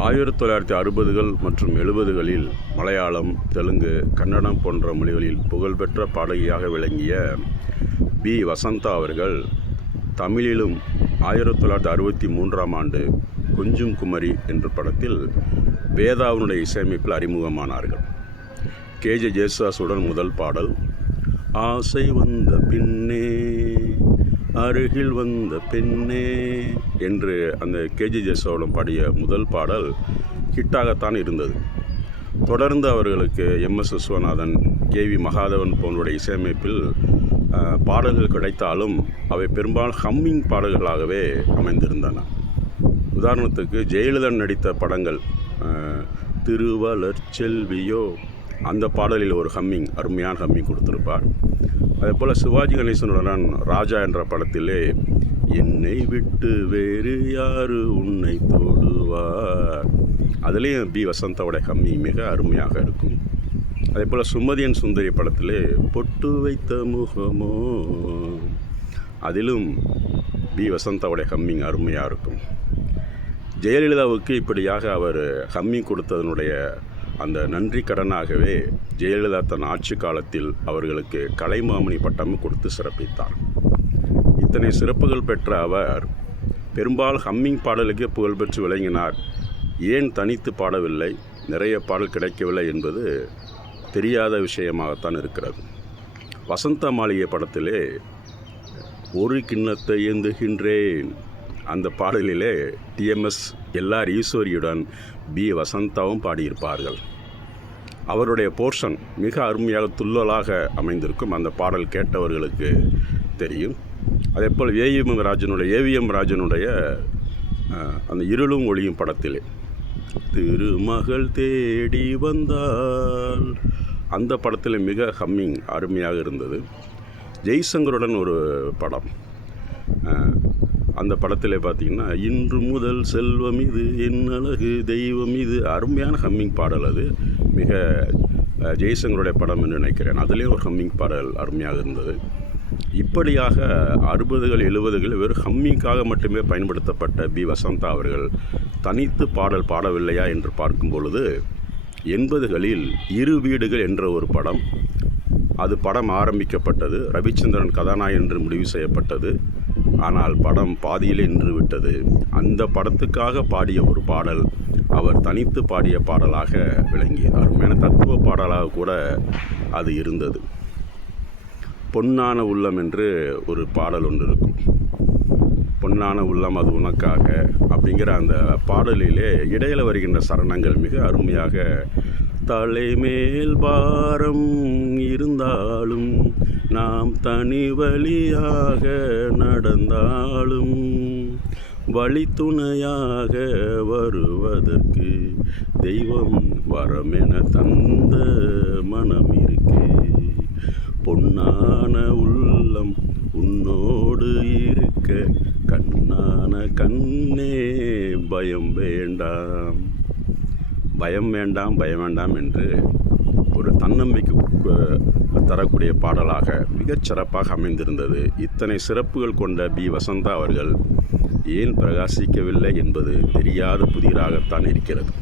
1960கள் மற்றும் 70களில் மலையாளம், தெலுங்கு, கன்னடம் போன்ற மொழிகளில் புகழ்பெற்ற பாடகியாக விளங்கிய பி. வசந்தா அவர்கள் தமிழிலும் 1963ஆம் ஆண்டு கொஞ்சும் குமரி என்ற படத்தில் வேதாவினுடைய இசையமைப்பில் அறிமுகமானார்கள். கே.ஜே. ஜேசுதாஸுடன் முதல் பாடல் ஆசை வந்த பின்னே அருகில் வந்த பெண்ணே என்று அந்த கே.ஜே. ஜேசுதாவுடன் பாடிய முதல் பாடல் ஹிட்டாகத்தான் இருந்தது. தொடர்ந்து அவர்களுக்கு எம்.எஸ். விஸ்வநாதன், கே.வி. மகாதேவன் போன்றோருடைய இசையமைப்பில் பாடல்கள் கிடைத்தாலும் அவை பெரும்பாலும் ஹம்மிங் பாடல்களாகவே அமைந்திருந்தன. உதாரணத்துக்கு ஜெயலலிதா நடித்த படங்கள் திருவளர் செல்வியோ, அந்த பாடலில் ஒரு அருமையான ஹம்மிங் கொடுத்திருப்பார். அதேபோல் சிவாஜி கணேசனுடன் ராஜா என்ற படத்திலே என்னை விட்டு வேறு யாரு உன்னை தொடுவார், அதுலேயும் பி. வசந்தாவுடைய ஹம்மிங் மிக அருமையாக இருக்கும். அதேபோல் சுமதியன் சுந்தரி படத்திலே பொட்டு வைத்த முகமோ, அதிலும் பி. வசந்தாவுடைய ஹம்மிங் அருமையாக இருக்கும். ஜெயலலிதாவுக்கு இப்படியாக அவர் ஹம்மிங் கொடுத்ததனுடைய அந்த நன்றி கடனாகவே ஜெயலலிதா தன் ஆட்சி காலத்தில் அவர்களுக்கு கலைமாமணி பட்டம் கொடுத்து சிறப்பித்தார். இத்தனை சிறப்புகள் பெற்ற அவர் பெரும்பாலும் ஹம்மிங் பாடலுக்கே புகழ்பெற்று விளங்கினார். ஏன் தனித்து பாடவில்லை, நிறைய பாடல் கிடைக்கவில்லை என்பது தெரியாத விஷயமாகத்தான் இருக்கிறது. வசந்த மாளிகை படத்திலே ஒரு கிண்ணத்தை ஏந்துகின்றேன், அந்த பாடலிலே டிஎம்எஸ் எல்ஆர் ஈஸ்வரியுடன் பி. வசந்தாவும் பாடியிருப்பார்கள். அவருடைய போர்ஷன் மிக அருமையாக துள்ளலாக அமைந்திருக்கும். அந்த பாடல் கேட்டவர்களுக்கு தெரியும். அதேபோல் ஏவிஎம் ராஜனுடைய அந்த இருளும் ஒளியும் படத்திலே திருமகள் தேடி வந்தால், அந்த படத்தில் மிக ஹம்மிங் அருமையாக இருந்தது. ஜெய்சங்கருடன் ஒரு படம், அந்த படத்தில் பார்த்திங்கன்னா இன்று முதல் செல்வம் இது என் அழகு தெய்வம் இது, அருமையான ஹம்மிங் பாடல். அது மிக ஜெய்சங்கருடைய படம் என்று நினைக்கிறேன். அதுலேயும் ஒரு ஹம்மிங் பாடல் அருமையாக இருந்தது. இப்படியாக 60கள் 70கள் வெறும் ஹம்மிங்காக மட்டுமே பயன்படுத்தப்பட்ட பி. வசந்தா அவர்கள் தனித்து பாடல் பாடவில்லையா என்று பார்க்கும் பொழுது 80களில் இரு வீடுகள் என்ற ஒரு படம், அது படம் ஆரம்பிக்கப்பட்டது, ரவிச்சந்திரன் கதாநாயகன் என்று முடிவு செய்யப்பட்டது. ஆனால் படம் பாதியிலே நின்று விட்டது. அந்த படத்துக்காக பாடிய ஒரு பாடல் அவர் தனித்து பாடிய பாடலாக விளங்கியது. அருமையான தத்துவ பாடலாக கூட அது இருந்தது. பொன்னான உள்ளம் என்று ஒரு பாடல் ஒன்று இருக்கும். பொன்னான உள்ளம் அது உனக்காக அப்படிங்கிற அந்த பாடலிலே இடையில வருகின்ற சரணங்கள் மிக அருமையாக, தலைமேல் பாரம் இருந்தாலும் நாம் தனி வழியாக நடந்தாலும் வழித்துணையாக வருவதற்கு தெய்வம் வரமென தந்த மனம் இருக்கு, பொன்னான உள்ளம் உன்னோடு இருக்க கண்ணான கண்ணே பயம் வேண்டாம், பயம் வேண்டாம் பயம் வேண்டாம் என்று ஒரு தன்னம்பிக்கை தரக்கூடிய பாடலாக மிகச் சிறப்பாக அமைந்திருந்தது. இத்தனை சிறப்புகள் கொண்ட பி. வசந்தா அவர்கள் ஏன் பிரகாசிக்கவில்லை என்பது தெரியாத புதிராகத்தான் இருக்கிறது.